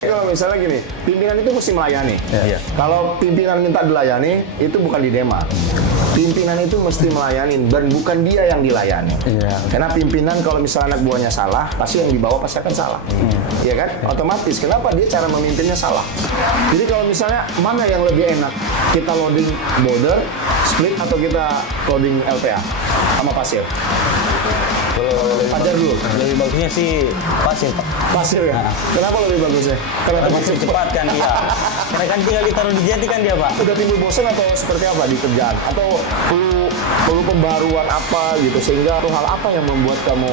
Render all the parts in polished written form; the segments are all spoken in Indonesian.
Kalau misalnya gini, pimpinan itu mesti melayani. Iya. Kalau pimpinan minta dilayani, itu bukan di Dema. Pimpinan itu mesti melayani dan bukan dia yang dilayani. Iya. Karena pimpinan kalau misalnya anak buahnya salah, pasti yang dibawa pasti akan salah. Iya kan? Otomatis. Kenapa dia cara memimpinnya salah? Jadi kalau misalnya mana yang lebih enak? Kita loading boulder, split atau kita loading LPA sama pasir? Pajar dulu. Lebih bagusnya sih pasir, Pak. Pasir ya? Kenapa lebih bagusnya? Karena tempat Lebih cepat kan dia. Karena kan tinggal ditaruh di jeti kan dia, Pak. udah timbul bosan atau seperti apa di kerjaan? Atau perlu pembaruan apa gitu sehingga hal apa yang membuat kamu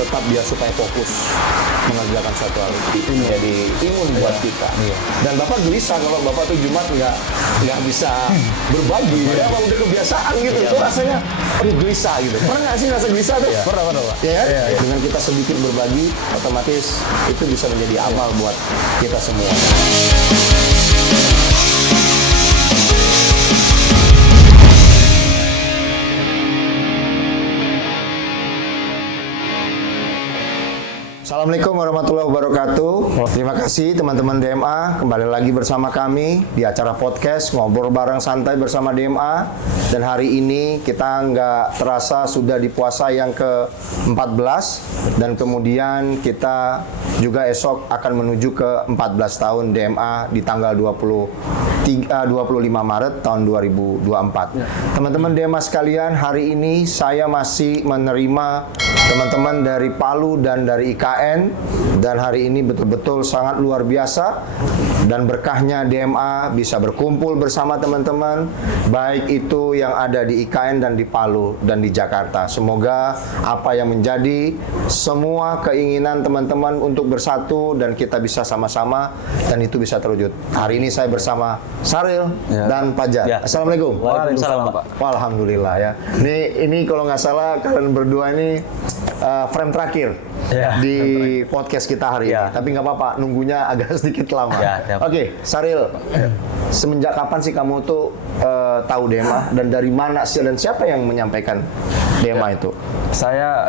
tetap biar supaya fokus mengerjakan satu hal itu menjadi imun buat kita. Iya. Dan Bapak gelisah kalau Bapak tuh Jumat nggak bisa berbagi. Jadi apa udah kebiasaan gitu. Itu rasanya gelisah gitu. Pernah nggak sih rasa gelisah tuh? Pernah, Pak. Ya kan? Dengan kita sedikit berbagi, otomatis itu bisa menjadi amal buat kita semua. Assalamualaikum warahmatullahi wabarakatuh. Terima kasih teman-teman DMA, kembali lagi bersama kami di acara podcast Ngobrol Bareng Santai bersama DMA. Dan hari ini kita nggak terasa sudah di puasa yang ke-14 dan kemudian kita juga esok akan menuju ke 14 tahun DMA di tanggal 25 Maret tahun 2024. Teman-teman DMA sekalian, hari ini saya masih menerima teman-teman dari Palu dan dari IKN, dan hari ini betul-betul sangat luar biasa dan berkahnya DMA bisa berkumpul bersama teman-teman baik itu yang ada di IKN dan di Palu dan di Jakarta. Semoga apa yang menjadi semua keinginan teman-teman untuk bersatu dan kita bisa sama-sama dan itu bisa terwujud. Hari ini saya bersama Saril dan Pajar. Ya. Assalamualaikum. Waalaikumsalam, Pak. Alhamdulillah ya. Ini kalau nggak salah kalian berdua ini frame terakhir di podcast kita hari ini. Tapi nggak apa-apa, nunggunya agak sedikit lama. Oke, Saril, semenjak kapan sih kamu tuh tahu DMA dan dari mana sih dan siapa yang menyampaikan DMA itu? Saya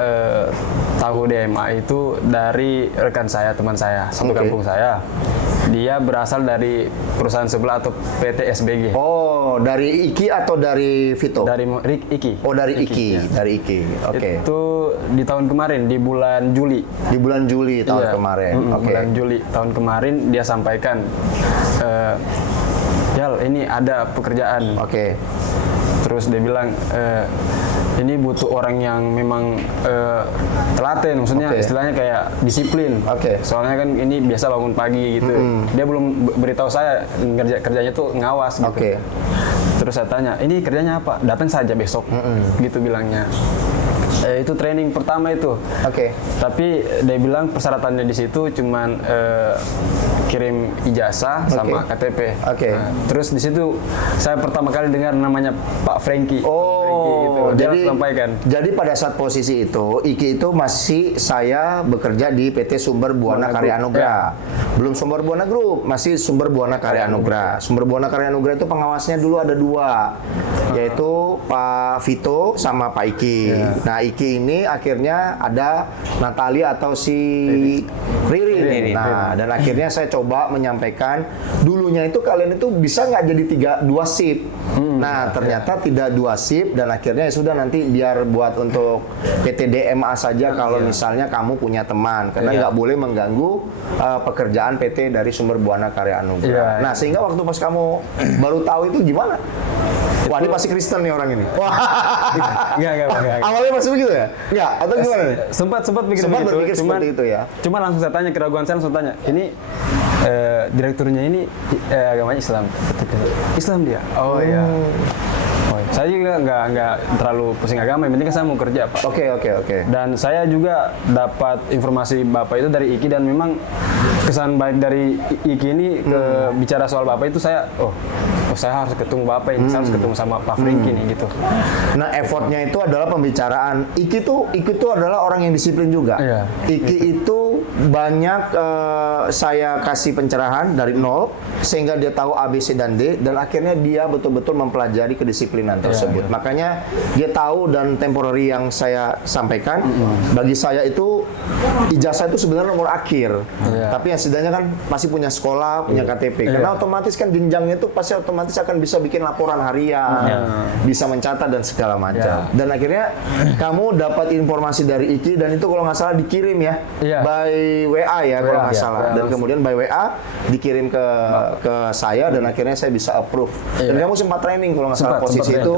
tahu DMA itu dari rekan saya, teman saya, satu kampung saya. Dia berasal dari perusahaan sebelah atau PT SBG. Oh, dari IKI atau dari Vito? Dari IKI. Oh, dari IKI. Ya. Dari IKI. Oke. Itu di tahun kemarin, di bulan Juli. Di bulan Juli tahun kemarin. Oke. Bulan Juli tahun kemarin dia sampaikan, Yal, ini ada pekerjaan. Oke. Terus dia bilang, ini butuh orang yang memang telaten, maksudnya istilahnya kayak disiplin. Soalnya kan ini biasa bangun pagi gitu. Dia belum beritahu saya kerjanya tuh ngawas gitu. Terus saya tanya, ini kerjanya apa? Datang saja besok, gitu bilangnya. Itu training pertama itu. Tapi dia bilang persyaratannya di situ cuman kirim ijazah sama KTP. Nah, terus di situ saya pertama kali dengar namanya Pak Franky. Oh, gitu. jadi sampaikan. Jadi pada saat posisi itu, IKI itu masih saya bekerja di PT Sumber Buana Karya Anugrah. Belum Sumber Buana Group, masih Sumber Buana Karya Anugrah. Sumber Buana Karya Anugrah itu pengawasnya dulu ada dua, yaitu Pak Vito sama Pak Iki. Nah, Iki ini akhirnya ada Natalia atau si Ririn. Nah, dan akhirnya saya coba menyampaikan dulunya itu kalian itu bisa nggak jadi dua shift. Nah, ternyata tidak dua shift dan akhirnya ya sudah nanti biar buat untuk PT DMA saja kalau misalnya kamu punya teman karena nggak boleh mengganggu pekerjaan PT dari Sumber Buana Karya Anugrah. Nah, sehingga waktu pas kamu baru tahu itu gimana? Wah, ini pasti Kristen nih orang ini. Wah. Enggak. Awalnya masih begitu ya? Enggak, atau gimana nih? Sempat berpikir seperti itu ya. Cuma langsung saya tanya, keraguan saya langsung tanya, ini direkturnya ini agamanya Islam. Islam dia? Oh iya. Saya juga nggak terlalu pusing agama, yang penting kan saya mau kerja, Pak. Oke. Dan saya juga dapat informasi Bapak itu dari IKI dan memang kesan baik dari IKI ini ke bicara soal Bapak itu saya, saya harus ketemu Bapak ini, saya harus ketemu sama Pak Franky nih gitu. Nah, effortnya itu adalah pembicaraan. IKI itu adalah orang yang disiplin juga. IKI itu banyak saya kasih pencerahan dari nol sehingga dia tahu A, B, C, dan D, dan akhirnya dia betul-betul mempelajari kedisiplinan tersebut. Makanya dia tahu, dan temporary yang saya sampaikan bagi saya itu ijazah itu sebenarnya nomor akhir. Tapi yang setidaknya kan masih punya sekolah, punya KTP. Karena otomatis kan jenjangnya itu pasti otomatis akan bisa bikin laporan harian, bisa mencatat dan segala macam. Dan akhirnya kamu dapat informasi dari Iki, dan itu kalau nggak salah dikirim ya, by WA ya kalau nggak salah. Dan kemudian by WA dikirim ke saya, dan akhirnya saya bisa approve. Dan kamu sempat training kalau nggak salah posisi itu.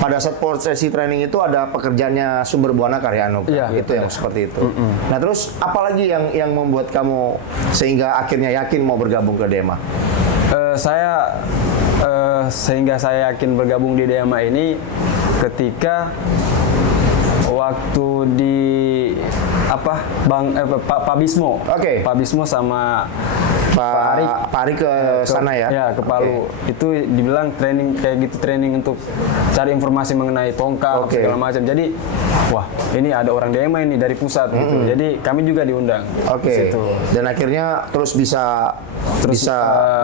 Pada saat posisi training itu ada pekerjaannya Sumber Buana Karya Anugerah. Itu yang seperti itu. Nah terus apalagi yang membuat kamu sehingga akhirnya yakin mau bergabung ke DEMA? Sehingga saya yakin bergabung di DEMA ini ketika waktu di Pak Bismo. Pak Bismo sama Pak Ari ke sana ya? Ya, ke Palu. Itu dibilang training kayak gitu, training untuk cari informasi mengenai tongkang segala macam. Jadi, wah, ini ada orang DEMA ini dari pusat gitu. Jadi, kami juga diundang. Dan akhirnya terus bisa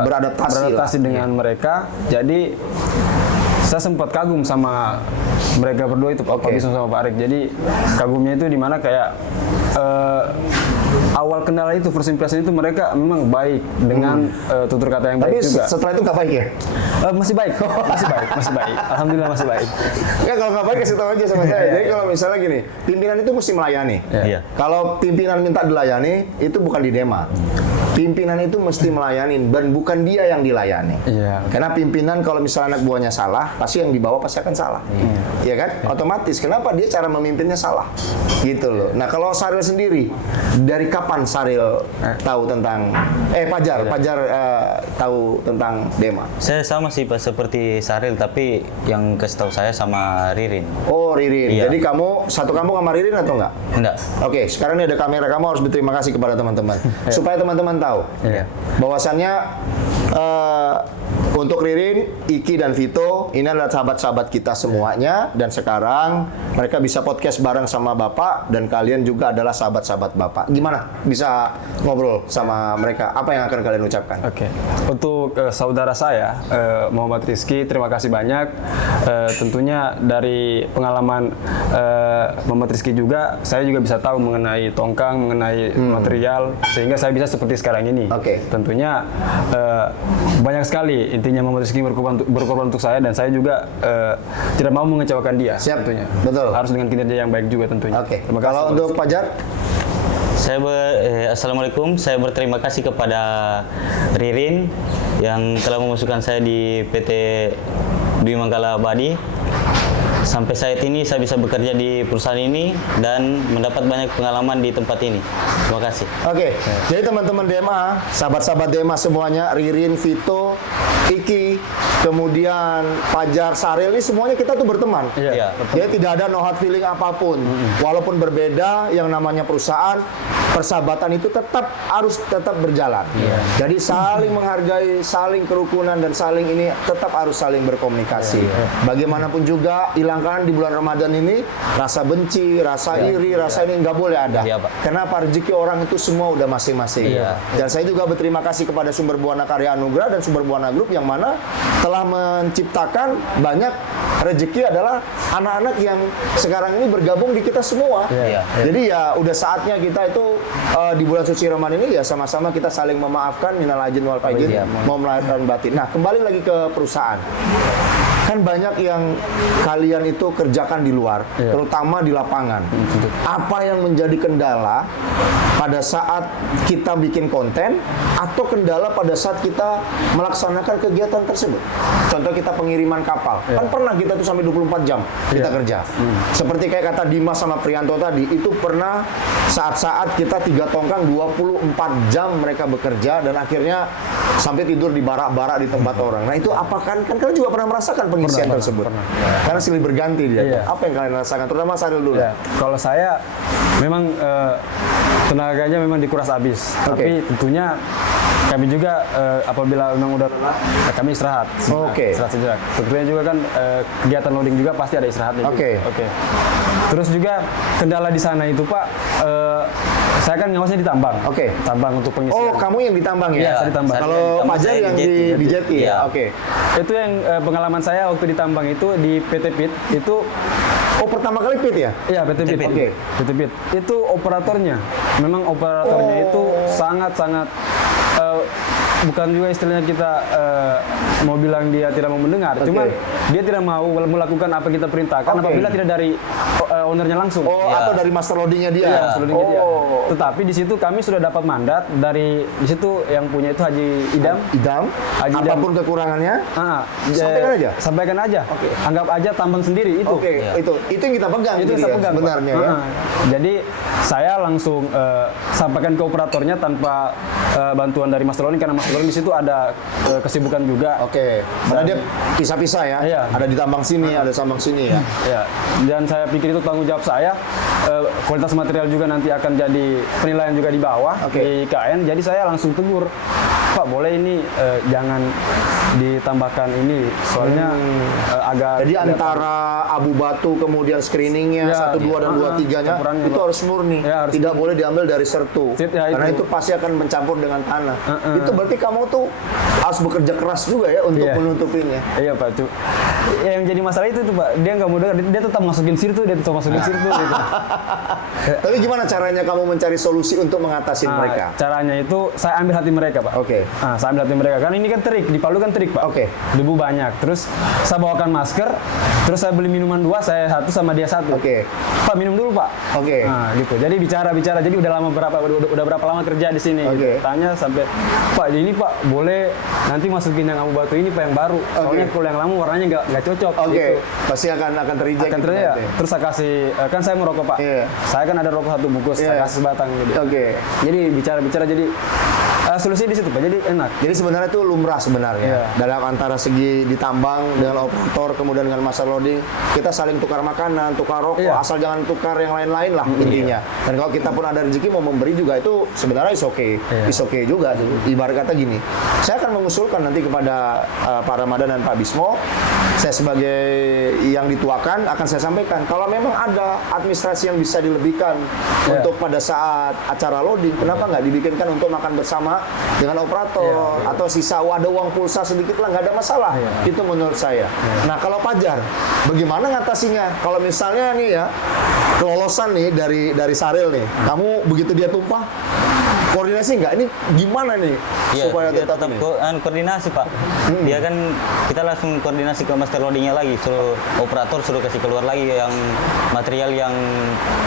beradaptasi dengan mereka. Jadi, saya sempat kagum sama mereka berdua itu, Pak Bismo sama Pak Arik. Jadi kagumnya itu di mana kayak awal kendala itu, first impression itu mereka memang baik dengan tutur kata yang baik juga. Tapi setelah itu nggak baik ya? Masih baik, masih baik. Alhamdulillah masih baik. Ya kalau nggak baik kasih tahu aja sama saya. Jadi kalau misalnya gini, pimpinan itu mesti melayani. Kalau pimpinan minta dilayani, itu bukan di DEMA. Pimpinan itu mesti melayani, dan bukan dia yang dilayani. Karena pimpinan kalau misalnya anak buahnya salah, pasti yang di bawah pasti akan salah. Iya kan? Otomatis. Kenapa dia cara memimpinnya salah? Gitu loh. Nah kalau Saril sendiri, dari kapan Saril tahu tentang Pajar tahu tentang DEMA? Saya sama sih Pak seperti Saril, tapi yang kasih tahu saya sama Ririn. Oh Ririn. Jadi kamu satu kampung sama Ririn atau enggak? Enggak. Oke, sekarang ini ada kamera, kamu harus berterima kasih kepada teman-teman supaya teman-teman tahu bahwasannya untuk Ririn, Iki, dan Vito ini adalah sahabat-sahabat kita semuanya, dan sekarang mereka bisa podcast bareng sama Bapak, dan kalian juga adalah sahabat-sahabat Bapak. Gimana bisa ngobrol sama mereka? Apa yang akan kalian ucapkan? Untuk saudara saya Muhammad Rizky, terima kasih banyak. Tentunya dari pengalaman Muhammad Rizky juga, saya juga bisa tahu mengenai tongkang, mengenai material, sehingga saya bisa seperti sekarang ini. Tentunya banyak sekali intinya Muhammad Rizky berkorban untuk saya, dan saya juga tidak mau mengecewakan dia. Tentunya. Betul. Harus dengan kinerja yang baik juga tentunya. Terima kasih. Kalau untuk Pajar? Assalamualaikum. Saya berterima kasih kepada Ririn yang telah memasukkan saya di PT Dwi Manggala Abadi. Sampai saat ini saya bisa bekerja di perusahaan ini dan mendapat banyak pengalaman di tempat ini. Terima kasih. Jadi teman-teman DEMA, sahabat-sahabat DEMA semuanya, Ririn, Vito, Iki, kemudian Pajar, Saril, ini semuanya kita tuh berteman. Jadi tidak ada no hard feeling apapun. Walaupun berbeda, yang namanya perusahaan, persahabatan itu harus tetap berjalan. Jadi saling menghargai, saling kerukunan, dan saling ini tetap harus saling berkomunikasi. Bagaimanapun juga, hilangkan di bulan Ramadan ini rasa benci, rasa iri, rasa ini nggak boleh ada. Kenapa? Rezeki orang itu semua udah masing-masing. Dan saya juga berterima kasih kepada Sumber Buana Karya Anugerah dan Sumber Buana Group yang mana telah menciptakan banyak rezeki adalah anak-anak yang sekarang ini bergabung di kita semua. Jadi ya udah saatnya kita itu di bulan suci Ramadan ini ya sama-sama kita saling memaafkan, minal aidin wal faizin, mau melahirkan batin. Nah, kembali lagi ke perusahaan. Kan banyak yang kalian itu kerjakan di luar, terutama di lapangan. Apa yang menjadi kendala pada saat kita bikin konten atau kendala pada saat kita melaksanakan kegiatan tersebut? Contoh kita pengiriman kapal. Kan pernah kita tuh sampai 24 jam kita kerja. Seperti kayak kata Dimas sama Prianto tadi, itu pernah saat-saat kita 3 tongkang 24 jam mereka bekerja, dan akhirnya sampai tidur di barak-barak di tempat orang. Nah itu apa kan kalian juga pernah merasakan pengisian tersebut? Karena silih berganti dia. Apa yang kalian rasakan? Terutama Saril dulu. Kalau saya memang tenaganya memang dikuras habis. Tapi tentunya kami juga apabila memang udah lelah, kami istirahat. Oke. Istirahat sejenak. Tentunya juga kan kegiatan loading juga pasti ada istirahatnya. Oke. Oke. Terus juga kendala di sana itu Pak, saya kan ngawasnya di tambang. Oke. Tambang untuk pengisian. Oh, kamu yang ditambang ya? Iya, saya ditambang. Kalau Fajar yang di jeti ya? Iya. Oke. Itu yang pengalaman saya waktu di tambang itu di PT PIT itu. Oh, pertama kali pit ya? Iya, PT PIT. Oke. PT PIT. Itu operatornya. Memang operatornya itu sangat-sangat bukan juga istilahnya kita mau bilang dia tidak mau mendengar, cuman dia tidak mau melakukan apa kita perintahkan apabila tidak dari ownernya langsung. Oh, Iya. atau dari master loadingnya dia? Iya, master loadingnya dia. Oh. Tetapi di situ kami sudah dapat mandat dari di situ yang punya itu Haji Idam. Idam, Haji Idam. apapun kekurangannya, Sampaikan aja? Sampaikan aja. Anggap aja tambang sendiri itu. Oke, Iya. itu yang kita pegang. Itu jadi saya ya, pegang, Pak. sebenarnya ya. Jadi saya langsung sampaikan ke operatornya tanpa bantuan dari master loading, karena master loading di situ ada kesibukan juga. Oke, karena dia pisah-pisah ya. Iya. Ada di tambang sini, ada tambang sini ya. Ya, dan saya pikir itu tanggung jawab saya. Kualitas material juga nanti akan jadi penilaian juga di bawah di KN. Jadi saya langsung tegur, Pak boleh ini jangan ditambahkan ini, soalnya agak. Jadi antara abu batu kemudian screeningnya Ya, 1, 2 dan 2, 3-nya campurannya, itu Pak. harus murni. Ya, harus Tidak boleh diambil dari sertu. Ya, Karena itu. itu pasti akan mencampur dengan tanah. Itu berarti kamu tuh harus bekerja keras juga ya untuk Iya. menutupinya. Iya Pak, yang jadi masalah itu tuh Pak, dia nggak mau dengar, dia tetap masukin sirtu, gitu. Tapi gimana caranya kamu mencari solusi untuk mengatasi Nah, mereka? caranya itu saya ambil hati mereka Pak. Oke. Nah, saya ambil hati mereka, karena ini kan terik, di Palu kan terik Pak. Oke. Debu banyak, terus saya bawakan masker, terus saya beli minuman 2, saya 1 sama dia 1. Oke. Pak minum dulu Pak. Oke. Nah gitu, jadi bicara, jadi udah berapa lama kerja di sini. Oke. Gitu. Tanya sampai, Pak ini Pak boleh nanti masukin yang abu batu ini Pak yang baru. Soalnya kalau yang lama warnanya nggak cocok. Oke, Gitu. pasti akan reject. Akan gitu terus ya. nanti. Terus saya kasih, kan saya merokok Pak. Iya. Saya kan ada rokok 1 bungkus, Iya. saya kasih sebatang gitu. Oke. Jadi bicara jadi solusi di situ Pak. Jadi enak. Jadi sebenarnya itu lumrah sebenarnya Iya. dalam antara segi ditambang dengan operator kemudian dengan master loading kita saling tukar makanan, tukar rokok, Iya. asal jangan tukar yang lain-lain lah intinya. Dan kalau kita pun ada rezeki mau memberi juga itu sebenarnya is okay, Iya. is okay juga. Ibarat kata gini, saya akan mengusulkan nanti kepada Pak Ramadan dan Pak Bismo, saya sebagai yang dituakan akan saya sampaikan kalau memang ada administrasi yang bisa dilebihkan Iya. untuk pada saat acara loading, kenapa nggak dibikinkan untuk makan bersama dengan operator atau sisa ada uang pulsa sedikit lah, nggak ada masalah. Itu menurut saya. Nah kalau Fajar, bagaimana ngatasinya? Kalau misalnya nih ya kelolosan nih dari Saril nih, kamu begitu dia tumpah, koordinasi nggak? Ini gimana nih Iya, supaya dia tetap tetap ini? koordinasi Pak. Dia kan kita langsung koordinasi ke master loadingnya lagi, suruh operator suruh kasih keluar lagi yang material yang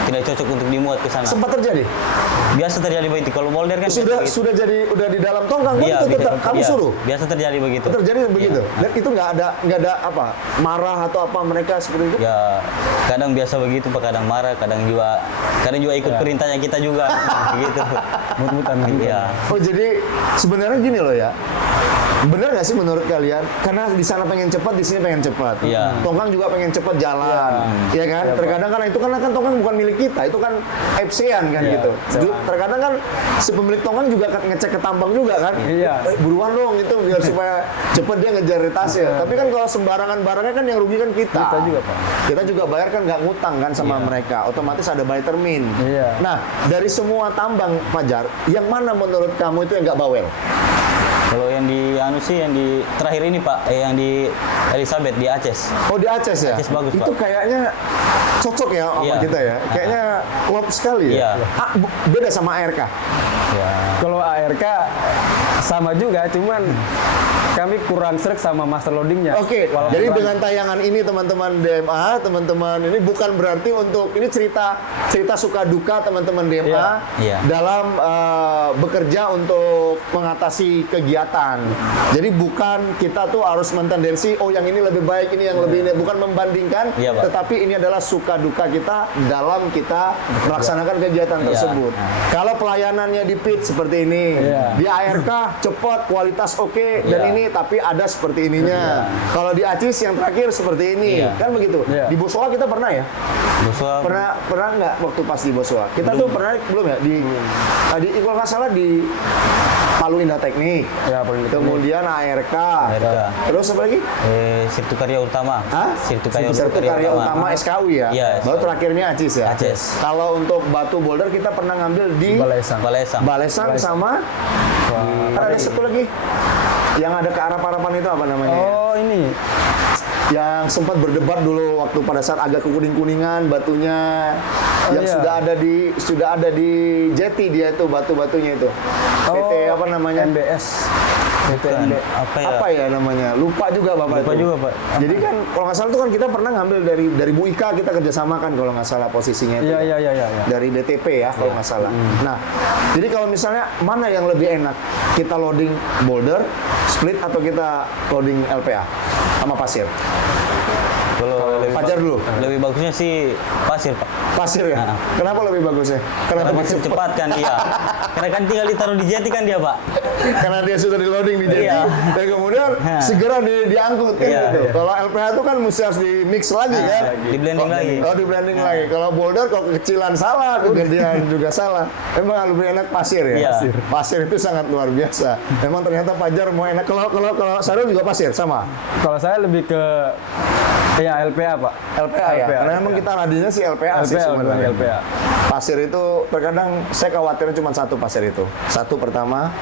tidak cocok untuk dimuat ke sana. Sempat terjadi? Biasa terjadi begitu. Kalau molder kan Sudah jadi udah di dalam tongkang kan Iya, itu tetap kamu iya, suruh? biasa terjadi begitu. Terjadi begitu? Dan itu nggak ada apa marah atau apa mereka seperti itu? Ya kadang biasa begitu Pak, kadang marah, kadang juga ikut perintahnya kita juga gitu. Mut-mutan. Iya. Oh jadi sebenarnya gini loh ya, benar nggak sih menurut kalian? Karena di sana pengen cepat, di sini pengen cepat. Iya. Tongkang juga pengen cepat jalan, ya kan? Terkadang kan itu kan tongkang bukan milik kita, itu kan FCN kan Iya, gitu. sewa. Terkadang kan si pemilik tongkang juga kan ngecek ke tambang juga kan? Iya. Buruan dong itu biar supaya cepet dia ngejar tasnya. Tapi kan kalau sembarangan barangnya kan yang rugi kan kita. Kita juga, Pak. Kita juga bayar kan nggak ngutang kan sama mereka. Otomatis ada buy termin. Iya. Nah dari semua tambang Fajar, yang mana menurut kamu itu yang nggak bawel? Kalau yang di yang di terakhir ini Pak, yang di Elizabeth di Aceh. Oh di Aceh ya? Aceh bagus, itu Pak. kayaknya cocok ya sama Iya. kita ya? Kayaknya klop sekali ya? Iya. Beda sama ARK? Ya. Kalau ARK sama juga, cuman kami kurang srek sama master loadingnya. Oke, Walaupun jadi kurang- dengan tayangan ini teman-teman DMA, teman-teman ini bukan berarti untuk ini cerita suka duka teman-teman DMA Iya, iya. dalam bekerja untuk mengatasi kegiatan. Jadi bukan kita tuh harus mentendensi yang ini lebih baik, ini yang lebih ini, bukan membandingkan, Iya, Pak. tetapi ini adalah suka duka kita dalam kita melaksanakan kegiatan Iya. tersebut. Kalau pelayanannya di pit seperti ini, Iya. di ARK cepat, kualitas oke, dan Iya. ini tapi ada seperti ininya. Kalau di Acis yang terakhir seperti ini, Iya. kan begitu. Iya. Di Boswa kita pernah ya? Boswa Pernah nggak waktu pas di Boswa? Kita tuh pernah belum ya di kalau nggak salah di Palu Indah Teknik. Ya, Palu Indah Teknik. Kemudian ARK. ARK. Terus apa lagi? Sirtu Karya Utama. Hah? Sirtu Sirtu Karya Utama SKUI ya? Iya, Baru SKUI. terakhir ini Acis ya? Acis. Kalau untuk batu boulder kita pernah ngambil di Balesang. Balesang. sama ada satu lagi yang ada kearap-arapan itu apa namanya? Oh, ini. Yang sempat berdebat dulu waktu pada saat agak kekuning-kuningan batunya yang iya. sudah ada di Jeti dia itu batu-batunya itu. PT apa namanya? MBS. Bukan. Apa ya namanya? Lupa juga Bapak Lupa itu. juga, Pak. Jadi kan kalau nggak salah itu kan kita pernah ngambil dari Bu Ika kita kerjasama kan kalau nggak salah posisinya itu. Iya. Dari DTP ya kalau nggak salah. Nah, jadi kalau misalnya mana yang lebih enak? Kita loading boulder, split atau kita loading LPA sama pasir? Kalau Fajar dulu. lebih bagusnya sih pasir, Pak. Pasir ya? Nah. Kenapa lebih bagusnya? Karena Karena lebih masih cepat kan dia. Karena kan tinggal ditaruh di jeti kan dia, Pak. Karena dia sudah di loading di jeti Iya. dan kemudian segera diangkut kan Iya, gitu. iya. Kalau LPH itu kan mesti harus di mix lagi kan? Di blending lagi. Oh, di blending lagi. Kalau boulder kalau kekecilan salah, kegedean juga salah. Emang lebih enak pasir ya? Iya. Pasir itu sangat luar biasa. Memang ternyata Fajar mau enak. Kalau Sarul juga pasir sama. Kalau saya lebih ke ya LPA, Pak. LPA ya. Karena memang kita radiusnya sih LPA sih sebenarnya. LPA. Pasir itu terkadang saya khawatirnya cuma satu pasir itu. Satu pertama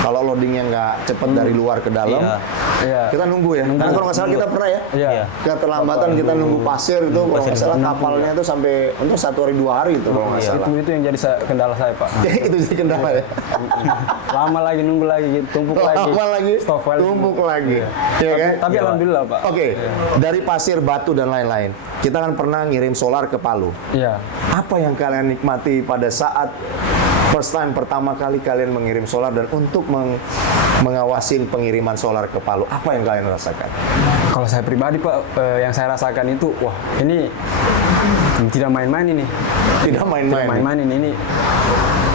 kalau loadingnya nggak cepet dari luar ke dalam, Iya. Iya. kita nunggu ya. Karena kalau nggak salah kita pernah ya. Iya. Keterlambatan kita nunggu pasir itu kalau nggak salah kapalnya itu sampai untuk 1 hari 2 hari itu kalau nggak salah. Itu yang jadi kendala saya, Pak. Itu jadi kendala ya. Lama lagi nunggu lagi, tumpuk lagi. Lama lagi, Stop file. tumpuk lagi. Ya kan? Tapi alhamdulillah, Pak. Oke, dari pasir, batu dan lain-lain, kita kan pernah ngirim solar ke Palu. Iya. Apa yang kalian nikmati pada saat first time pertama kali kalian mengirim solar dan untuk mengawasin pengiriman solar ke Palu? Apa yang kalian rasakan? Kalau saya pribadi, Pak, yang saya rasakan itu, wah, ini tidak main-main ini. Tidak Tidak main-main. main-main ini.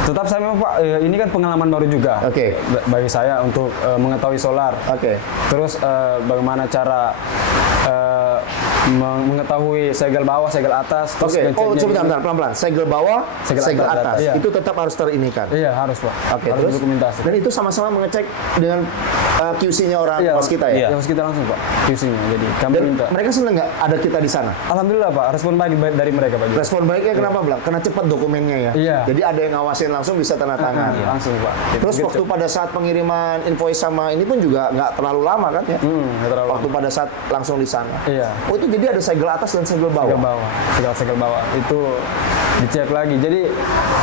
Tetap saya memang, Pak, ini kan pengalaman baru juga. Oke. Bagi saya untuk mengetahui solar. Oke. Terus bagaimana cara mengetahui segel bawah, segel atas. Terus Oke. Oh, ngeceknya sebentar, pelan-pelan. Segel bawah, segel Segel atas. iya. Itu tetap harus terinikan. Iya, harus, Pak. Oke, harus terus dokumentasi. dan itu sama-sama mengecek dengan QC-nya orang Iya, host kita ya. Iya. Ya, host kita langsung, Pak. QC-nya. Jadi kami Dan minta. mereka seneng nggak ada kita di sana? Alhamdulillah, Pak. Respon baik dari mereka, Pak. Respon baiknya kenapa bilang? Karena cepat dokumennya ya. Iya. Jadi ada yang ngawasin langsung bisa tanda tangan. Langsung, Pak. Terus waktu pada saat pengiriman invoice sama ini pun juga nggak terlalu lama kan ya? nggak terlalu Waktu pada saat langsung di sana. Iya. Oh itu jadi ada segel atas dan segel bawah. Segel bawah, segel bawah itu dicek lagi. Jadi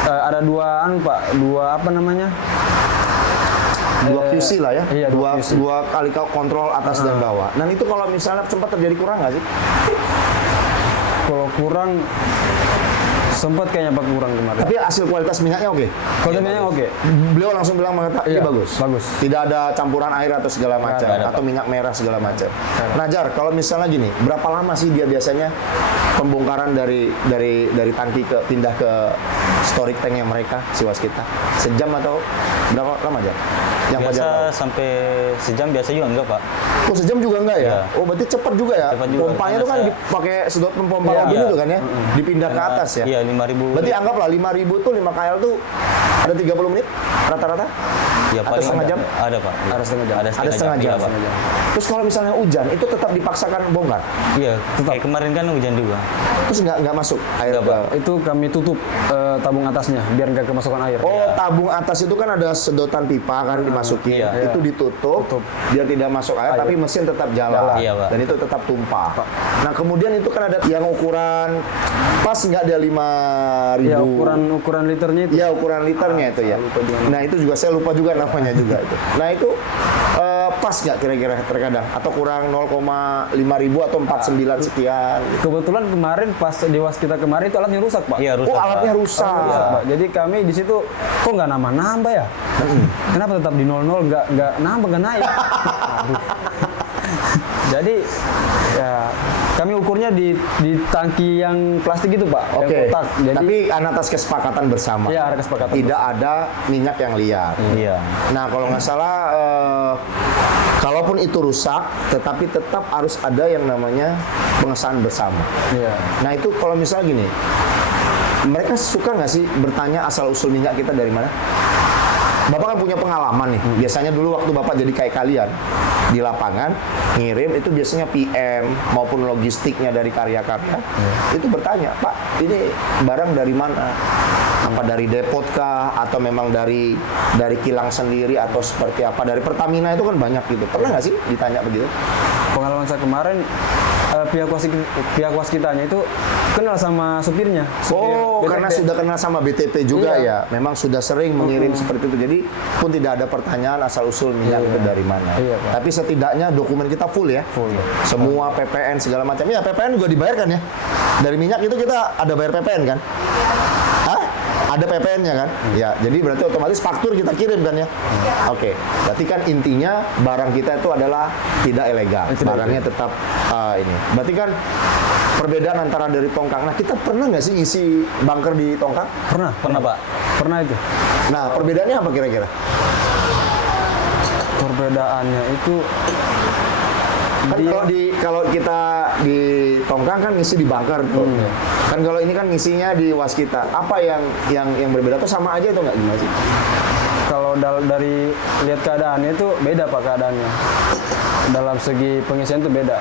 ada dua Pak, dua apa namanya? Dua QC lah ya. Iya, dua dua QC. dua kali kontrol atas dan bawah. Dan itu kalau misalnya sempat terjadi kurang nggak sih? Kalau kurang sempat kayaknya Pak kurang kemarin. Tapi hasil kualitas minyaknya oke. Kualitasnya oke. Beliau langsung bilang mengatakan ini Iya, bagus. bagus. Tidak ada campuran air atau segala macam ada, atau minyak merah segala macam. ada. Najar, kalau misalnya gini, berapa lama sih dia biasanya pembongkaran dari tangki ke pindah ke storage tanknya mereka si waskita? Sejam atau berapa lama aja? Yang Biasa Fajar tahu. sampai sejam biasa juga enggak, Pak. Oh sejam juga enggak ya? Iya. Oh berarti cepat juga ya? Cepat juga, Pompanya karena itu kan saya- dipakai sedot pemompa Iya. mobil Iya. itu kan ya? Dipindah ke atas ya? Iya, 5.000. Berarti anggaplah 5.000 tuh 5 KL tuh ada 30 menit rata-rata? Ya, Atau paling setengah jam? Ada, Pak. Ada setengah jam. Ada Ada setengah jam. iya, Pak. Terus kalau misalnya hujan, itu tetap dipaksakan bongkar? Iya, kayak kemarin kan hujan juga. Terus nggak masuk air Nggak, ke... Pak. Itu kami tutup tabung atasnya biar nggak kemasukan air. Oh, tabung atas itu kan ada sedotan pipa kan dimasukin. Iya. Itu ditutup, biar tidak masuk air, tapi mesin tetap jalan. Iya, Pak. Dan itu tetap tumpah. Nah, kemudian itu kan ada yang ukuran pas nggak dia 5.000. Ya ukuran liternya itu. Iya, ukuran liternya itu ya. lupa juga. Nah, itu juga saya lupa juga namanya juga itu. Nah, itu pas nggak kira-kira terkadang atau kurang 0,5.000 atau 49 sekian. Kebetulan kemarin pas di kita kemarin itu alatnya rusak, Pak. Iya, rusak. Oh, alatnya Pak. rusak. Rusak, Pak. Jadi kami di situ kok nggak nambah ya? Kenapa tetap di 00 nggak nambah nggak naik? Aduh. Jadi ya kami ukurnya di tangki yang plastik itu, Pak. Yang Oke. kotak. Jadi Tapi atas kesepakatan bersama. Iya, ada kesepakatan Tidak ada minyak yang liar. Iya. Nah, kalau nggak salah, kalaupun itu rusak, tetapi tetap harus ada yang namanya pengesahan bersama. iya. Nah, itu kalau misalnya gini, mereka suka nggak sih bertanya asal usul minyak kita dari mana? Bapak kan punya pengalaman nih. Biasanya dulu waktu Bapak jadi kayak kalian di lapangan ngirim itu biasanya PM maupun logistiknya dari karya-karya itu bertanya, Pak, ini barang dari mana? Apa dari depot kah atau memang dari kilang sendiri atau seperti apa? Dari Pertamina itu kan banyak gitu. Pernah nggak sih ditanya begitu? Pengalaman saya kemarin pihak waskitanya itu kenal sama supirnya. Oh, BTP. karena sudah kenal sama BTP juga Iya. ya. Memang sudah sering mengirim seperti itu. Jadi pun tidak ada pertanyaan asal usul minyak itu dari mana. Iya, Pak. Tapi setidaknya dokumen kita full ya. Full. Semua PPN segala macam. Ya PPN juga dibayarkan ya. Dari minyak itu kita ada bayar PPN kan? Hah? Ada PPN-nya kan? Ya, jadi berarti otomatis faktur kita kirim kan ya? Oke. Berarti kan intinya barang kita itu adalah tidak ilegal. Barangnya tetap ini. Berarti kan perbedaan antara dari tongkang. Nah, kita pernah nggak sih ngisi bunker di tongkang? Pernah Pak. Pernah itu. Nah, perbedaannya apa kira-kira? Perbedaannya itu Kan kalau kita di tongkang kan ngisi di bunker tuh. Kan kalau ini kan ngisinya di waskita. Apa yang berbeda tuh sama aja itu nggak gimana sih? kalau dari lihat keadaannya itu beda Pak keadaannya. Dalam segi pengisian itu beda.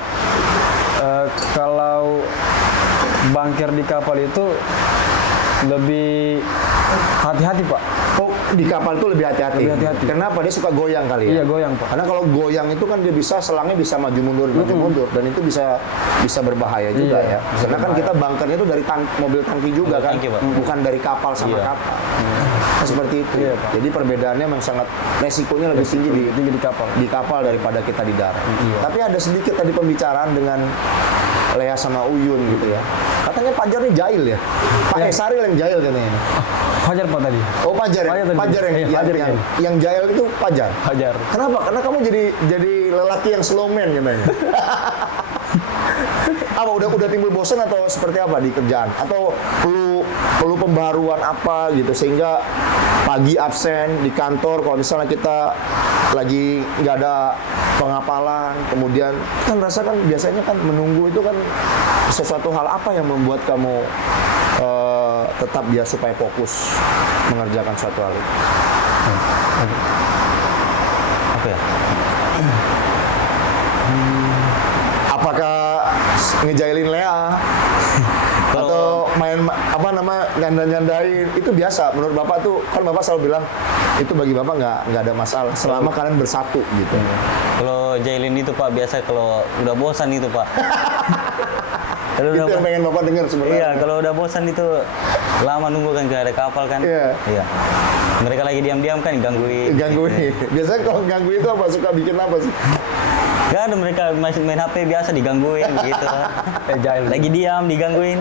Kalau bunker di kapal itu lebih hati-hati Pak. Oh, di kapal tuh lebih hati-hati. Lebih hati-hati. Kenapa? Dia suka goyang kali ya? Iya goyang Pak. Karena kalau goyang itu kan dia bisa selangnya bisa maju mundur dan itu bisa berbahaya juga ya. Karena kan kita bunkernya itu dari mobil tangki juga kan, tangki, Pak. bukan dari kapal sama kapal. Nah, seperti itu. Iya, Pak. Jadi perbedaannya memang sangat resikonya lebih tinggi di kapal. daripada kita di darat. Tapi ada sedikit tadi pembicaraan dengan Lea sama Uyun gitu ya. Katanya Pajar nih jahil ya. Pak Saril yang jahil katanya. Fajar Pak tadi. Oh Pajar tadi. Iya, Fajar yang jahil itu Pajar. Fajar. Kenapa? Karena kamu jadi lelaki yang slow man katanya. Apa udah timbul bosan atau seperti apa di kerjaan? Atau perlu pembaruan apa gitu sehingga pagi absen di kantor kalau misalnya kita lagi nggak ada pengapalan, kemudian kan rasakan biasanya kan menunggu itu kan sesuatu hal apa yang membuat kamu tetap dia supaya fokus mengerjakan suatu hal itu? Apa ya? Apakah ngejailin Lea atau main nyanda-nyandain itu biasa menurut Bapak tuh kan Bapak selalu bilang itu bagi Bapak nggak ada masalah selama kalian bersatu gitu. Kalau jailin itu Pak biasa kalau udah bosan itu Pak. Kalau Itu yang pengen Bapak dengar sebenarnya. Iya, kalau udah bosan itu lama nunggu kan gak ada kapal kan. Iya. Iya. Mereka lagi diam-diam kan gangguin. Gangguin. Biasanya kalau ganggu itu apa suka bikin apa sih? Gak ada mereka masih main HP biasa digangguin gitu. Jahil. Lagi diam digangguin.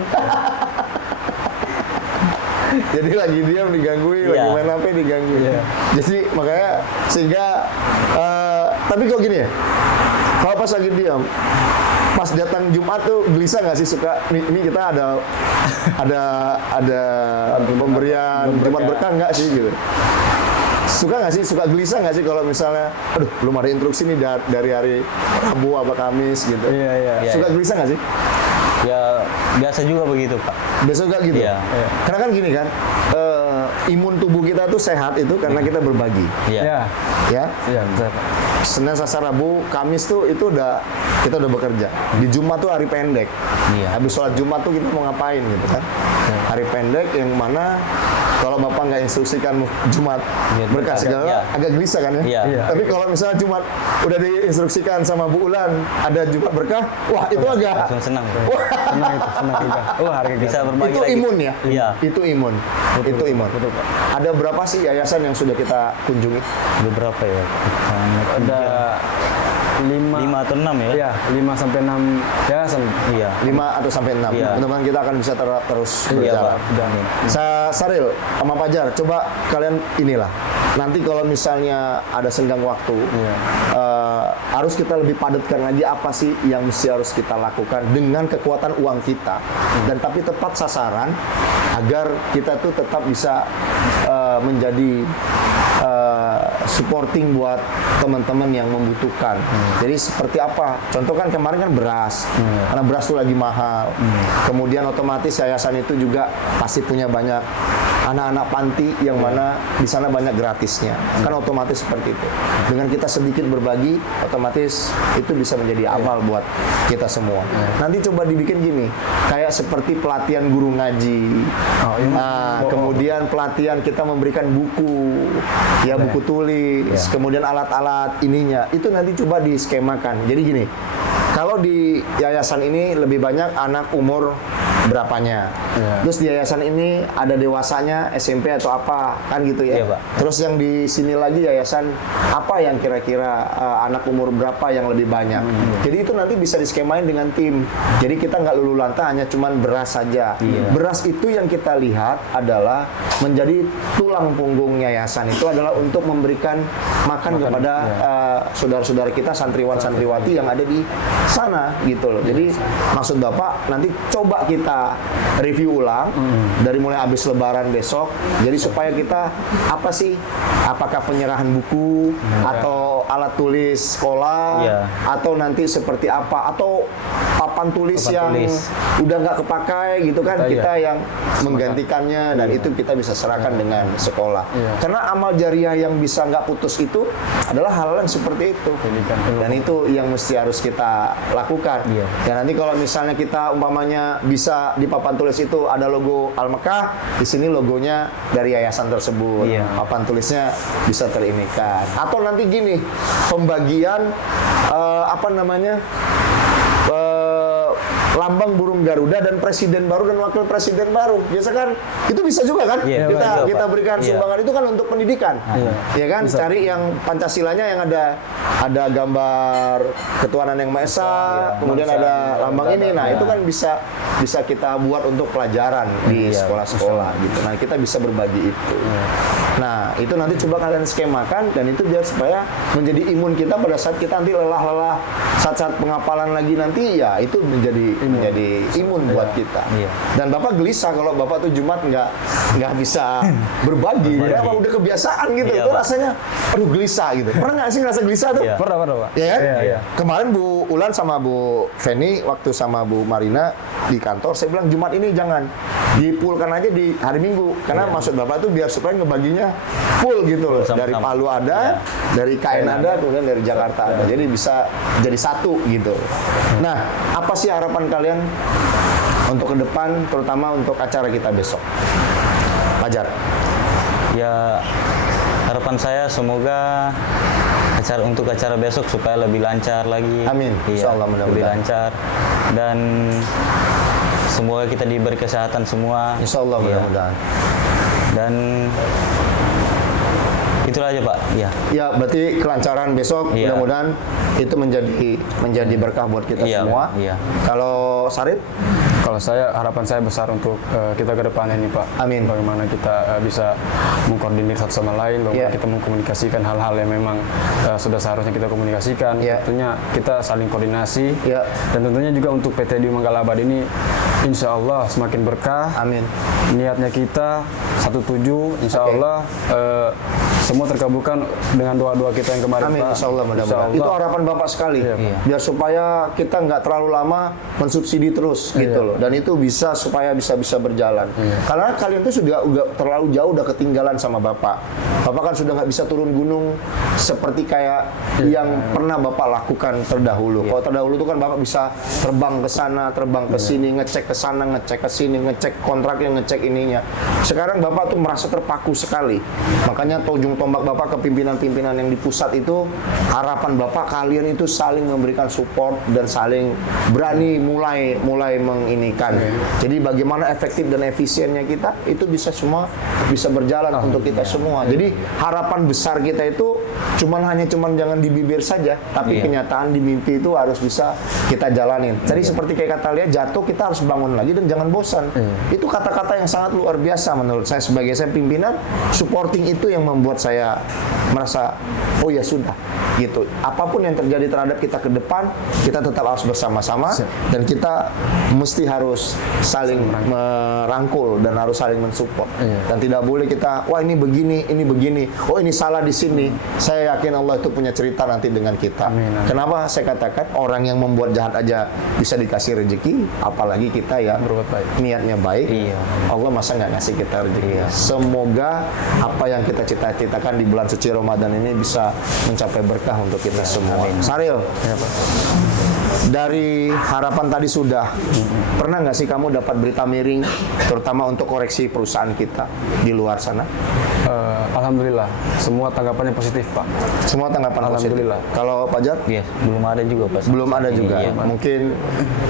Jadi lagi diam digangguin, Iya. lagi main HP digangguin. Iya. Jadi makanya sehingga tapi kok gini ya? Kalau pas lagi diam, pas datang Jumat tuh gelisah nggak sih suka ini kita ada pemberian Jumat berkah nggak sih gitu? Suka nggak sih, suka gelisah nggak sih kalau misalnya, aduh belum ada instruksi nih dari hari Rabu apa Kamis gitu? Iya. Suka gelisah nggak sih? Ya biasa juga begitu Pak. Biasa juga gitu. Iya. Karena kan gini kan, imun tubuh kita tuh sehat itu karena kita berbagi, Iya. ya. Iya, betul Pak. Senin, Selasa, Rabu, Kamis tuh itu kita udah bekerja. Di Jumat tuh hari pendek. Iya. Habis sholat Jumat tuh kita mau ngapain gitu kan? Hari pendek yang mana kalau Bapak nggak instruksikan Jumat Iya, berkah segala iya. agak gelisah kan ya? Iya. Iya. Tapi kalau misalnya Jumat udah diinstruksikan sama Bu Ulan ada Jumat berkah, wah itu agak Langsung senang. Senang juga. Oh, harga Bisa berbagi itu lagi. imun ya? Iya. Itu imun. Itu imun. Betul, Pak. Ada berapa sih yayasan yang sudah kita kunjungi? Beberapa ya. Ada 5 atau 6 ya? Iya, 5 sampai 6 yayasan. Iya. 5 atau sampai 6. Iya. Mudah-mudahan kita akan bisa terus Iya berjalan. Pak. Saril sama Pajar, coba kalian inilah. Nanti kalau misalnya ada senggang waktu, harus kita lebih padatkan lagi apa sih yang mesti harus kita lakukan dengan kekuatan uang kita, dan tapi tepat sasaran agar kita tuh tetap bisa menjadi supporting buat teman-teman yang membutuhkan. Jadi seperti apa? Contoh kan kemarin kan beras, karena beras itu lagi mahal. Kemudian otomatis yayasan itu juga pasti punya banyak anak-anak panti yang mana di sana banyak gratisnya. Kan otomatis seperti itu. Dengan kita sedikit berbagi, otomatis itu bisa menjadi amal buat kita semua. Nanti coba dibikin gini, kayak seperti pelatihan guru ngaji. Kemudian pelatihan kita memberikan buku, ya buku tulis, kemudian alat-alat ininya. Itu nanti coba diskemakan. Jadi gini, kalau di yayasan ini lebih banyak anak umur berapanya. Terus di yayasan ini ada dewasanya, SMP atau apa, kan gitu ya. Iya, Pak. Terus yang di sini lagi yayasan apa yang kira-kira anak umur berapa yang lebih banyak. Jadi itu nanti bisa diskemain dengan tim. Jadi kita nggak lulu lantah hanya cuman beras saja. Beras itu yang kita lihat adalah menjadi tulang punggung yayasan. Itu adalah untuk memberikan makan kepada saudara-saudara kita, santriwan-santriwati yang ada di sana gitu loh. Jadi maksud Bapak nanti coba kita review ulang dari mulai habis lebaran besok. Jadi supaya kita apa sih? Apakah penyerahan buku atau alat tulis sekolah atau nanti seperti apa atau papan tulis yang udah nggak kepakai gitu kan, kita yang menggantikannya dan itu kita bisa serahkan dengan sekolah. Karena amal jariah yang bisa nggak putus itu adalah hal yang seperti itu. Dan itu yang mesti harus kita lakukan. Dan nanti kalau misalnya kita umpamanya bisa di papan tulis itu ada logo Al-Mekah, di sini logonya dari yayasan tersebut. Papan tulisnya bisa terinikan. Atau nanti gini, pembagian lambang burung Garuda dan presiden baru dan wakil presiden baru. Biasa kan itu bisa juga kan? Kita berikan sumbangan itu kan untuk pendidikan. Ya kan? Bisa. Cari yang Pancasilanya yang ada gambar ketuhanan yang Maha Esa, kemudian ada lambang ini. Nah, itu kan bisa kita buat untuk pelajaran di sekolah-sekolah gitu. Nah, kita bisa berbagi itu. Nah, itu nanti coba kalian skemakan dan itu biar supaya menjadi imun kita pada saat kita nanti lelah-lelah saat-saat pengapalan lagi nanti ya itu menjadi imun buat kita. Dan Bapak gelisah kalau Bapak tuh Jumat nggak bisa berbagi. Ya, udah kebiasaan gitu. Itu rasanya aduh gelisah gitu. Pernah nggak sih ngerasa gelisah tuh? Pernah Pak. Ya kan? Kemarin Bu Ulan sama Bu Feni waktu sama Bu Marina di kantor saya bilang Jumat ini jangan dipulkan aja di hari Minggu karena maksud Bapak tuh biar supaya ngebaginya full gitu loh. Dari Palu ada, dari KN ada, kemudian dari Jakarta ada. Jadi bisa jadi satu gitu. Nah, apa sih harapan kalian untuk ke depan, terutama untuk acara kita besok? Fajar. Ya, harapan saya semoga untuk acara besok supaya lebih lancar lagi. Amin. Insyaallah mudah-mudahan. Lebih lancar dan semoga kita diberi kesehatan semua. Insyaallah mudah-mudahan. Dan itulah aja Pak. Ya, berarti kelancaran besok mudah-mudahan itu menjadi berkah buat kita semua. Kalau Sarid? Kalau saya, harapan saya besar untuk kita ke depan ini Pak. Amin. Bagaimana kita bisa mengkoordinir satu sama lain, bagaimana kita mengkomunikasikan hal-hal yang memang sudah seharusnya kita komunikasikan. Tentunya kita saling koordinasi. Dan tentunya juga untuk PT Dwi Manggala Abadi ini insya Allah semakin berkah. Amin. Niatnya kita satu tuju, insya Allah semua terkabulkan dengan doa-doa kita yang kemarin Amin. Pak. Insya Allah mudah-mudahan. Itu harapan Bapak sekali. Biar supaya kita nggak terlalu lama mensubsidi terus gitu loh. Dan itu bisa supaya bisa berjalan. Karena kalian tuh sudah terlalu jauh udah ketinggalan sama Bapak. Bapak kan sudah nggak bisa turun gunung seperti kayak yang pernah Bapak lakukan terdahulu. Kalau terdahulu itu kan Bapak bisa terbang ke sana, terbang ke sini, ngecek ke sana, ngecek ke sini, ngecek kontraknya, ngecek ininya. Sekarang Bapak tuh merasa terpaku sekali. Makanya ujung tombak Bapak ke pimpinan-pimpinan yang di pusat itu, harapan Bapak kalian itu saling memberikan support dan saling berani mulai menginikan. Jadi bagaimana efektif dan efisiennya kita itu bisa berjalan untuk kita semua. Jadi harapan besar kita itu hanya jangan di bibir saja, tapi kenyataan di mimpi itu harus bisa kita jalanin. Jadi seperti kayak kata Lia, jatuh kita harus bangun lagi dan jangan bosan. Itu kata-kata yang sangat luar biasa menurut saya sebagai pimpinan. Supporting itu yang membuat saya merasa oh ya sudah gitu. Apapun yang terjadi terhadap kita ke depan, kita tetap harus bersama-sama dan kita mesti harus saling merangkul dan harus saling mensupport. Dan tidak boleh kita wah ini begini, oh ini salah di sini. Saya yakin Allah itu punya cerita nanti dengan kita. Kenapa saya katakan orang yang membuat jahat aja bisa dikasih rezeki, apalagi kita yang Berbuat baik. niatnya baik. Allah masa nggak ngasih kita rezeki. Semoga apa yang kita cita-citakan di bulan suci Ramadan ini bisa mencapai berkah untuk kita semua. Saril, dari harapan tadi sudah, pernah nggak sih kamu dapat berita miring, terutama untuk koreksi perusahaan kita di luar sana? Alhamdulillah, semua tanggapannya positif, Pak. Semua tanggapan positif. Alhamdulillah. Kalau Fajar? Iya, belum ada juga Pak. Belum ada juga. Iya, Pak. Mungkin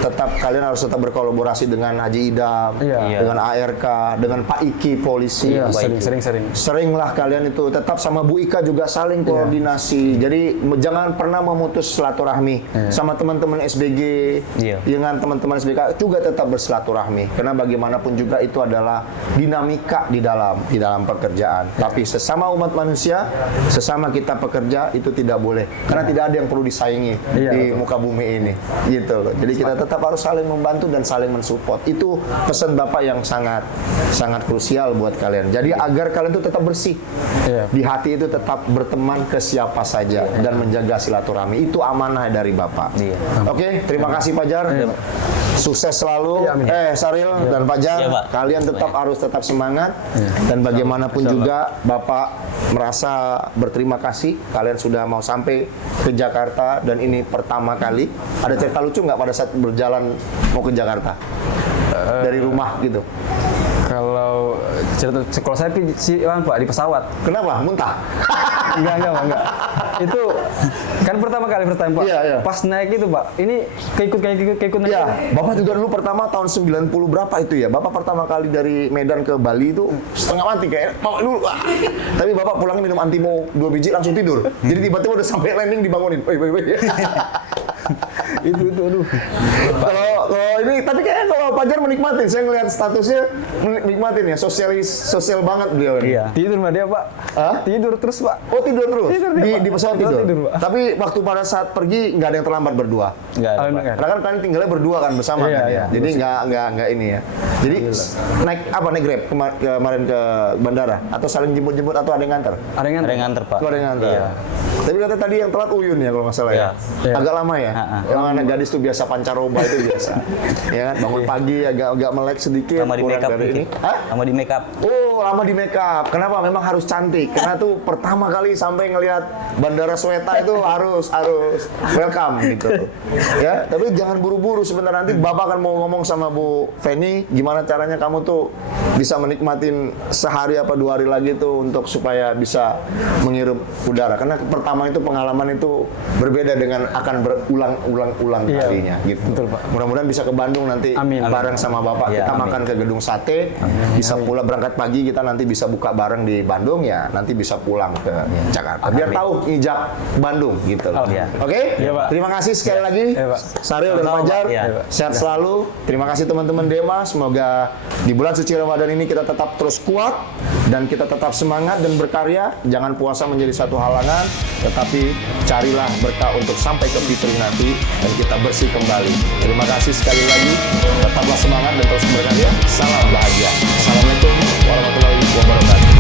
tetap kalian harus tetap berkolaborasi dengan Haji Idam, Iya. dengan ARK, dengan Pak Iki polisi. Iya, sering. Seringlah kalian itu tetap sama Bu Ika juga saling koordinasi. Jadi jangan pernah memutus silaturahmi sama teman-teman SBG, Iya. dengan teman-teman SBK juga tetap bersilaturahmi. Karena bagaimanapun juga itu adalah dinamika di dalam pekerjaan. Tapi sesama umat manusia, sesama kita pekerja itu tidak boleh. Karena tidak ada yang perlu disaingi di muka bumi ini. Gitu loh. Jadi kita tetap harus saling membantu dan saling mensupport. Itu pesan Bapak yang sangat krusial buat kalian. Jadi agar kalian itu tetap bersih. Di hati itu tetap berteman ke siapa saja dan menjaga silaturahmi. Itu amanah dari Bapak. Oke, terima kasih Fajar. Sukses selalu. Saril dan Fajar, Iya, Pak. kalian harus tetap semangat dan bagaimanapun juga Bapak merasa berterima kasih kalian sudah mau sampai ke Jakarta dan ini pertama kali. Ada cerita lucu nggak pada saat berjalan mau ke Jakarta dari rumah gitu? Kalau cerita sekolah saya sih Pak di pesawat. Kenapa? Muntah? Enggak. Itu kan pertama kali Pak. Iya. Pas naik itu Pak, ini keikut naik. Iya, Bapak juga dulu pertama tahun 90 berapa itu ya? Bapak pertama kali dari Medan ke Bali itu setengah mati kayak mau dulu. Tapi Bapak pulangnya minum antimo 2 biji langsung tidur. Jadi tiba-tiba udah sampai landing dibangunin. Woi. itu aduh. Kalau ini tapi kayaknya kalau Fajar menikmatin, saya ngelihat statusnya menikmatin ya, sosial banget beliau ini. Iya. Tidur mah dia Pak. Tidur terus Pak. Oh tidur terus? Tidur dia, Pak. Di pesawat tidur? Pak. Tapi waktu pada saat pergi nggak ada yang terlambat berdua? Nggak ada, Pak. Enggak. Karena kan kalian tinggalnya berdua kan bersama Iya, kan ya? iya. Jadi nggak ini ya? Jadi naik Grab kemarin ke bandara? Atau saling jemput-jemput atau ada yang nganter? Ada yang Ada yang nganter Pak. Itu ada yang nganter? Iya. Tapi kata tadi yang telat Uyun ya kalau nggak salah ya? Iya. Agak lama ya? Ha-ha. Emang anak gadis tuh biasa pancaroba itu biasa. Ya kan? Bangun pagi agak melek sedikit. Sama di kurang make up dari gitu. ini. Hah? Sama di make up. Oh, lama di make up. Kenapa? Memang harus cantik. Karena tuh pertama kali sampai ngelihat Bandara Sweta itu harus welcome gitu. Ya, tapi jangan buru-buru sebentar, nanti Bapak akan mau ngomong sama Bu Feni gimana caranya kamu tuh bisa menikmatin sehari apa 2 hari lagi tuh untuk supaya bisa menghirup udara. Karena pertama itu pengalaman itu berbeda dengan akan berulang-ulang kalinya gitu. Betul, Pak. Mudah-mudahan bisa ke Bandung nanti Amin. bareng sama Bapak. Ya, Kita amin. makan ke gedung sate, bisa pulang berangkat pagi, kita nanti bisa buka bareng di Bandung ya, nanti bisa pulang ke Jakarta. Biar Amin. tahu ngijak Bandung gitu loh. Iya. Oke? Iya, Pak. Terima kasih sekali lagi Iya, Pak. Saril dan Sama-sama, Fajar. Pak. Iya. Sehat selalu. Terima kasih teman-teman Dema. Semoga di bulan suci Ramadan ini kita tetap terus kuat dan kita tetap semangat dan berkarya. Jangan puasa menjadi satu halangan, tetapi carilah berkah untuk sampai ke fitri nanti dan kita bersih kembali. Terima kasih sekali lagi. Tetaplah semangat dan terus berkarya. Salam bahagia. Assalamualaikum warahmatullahi wabarakatuh.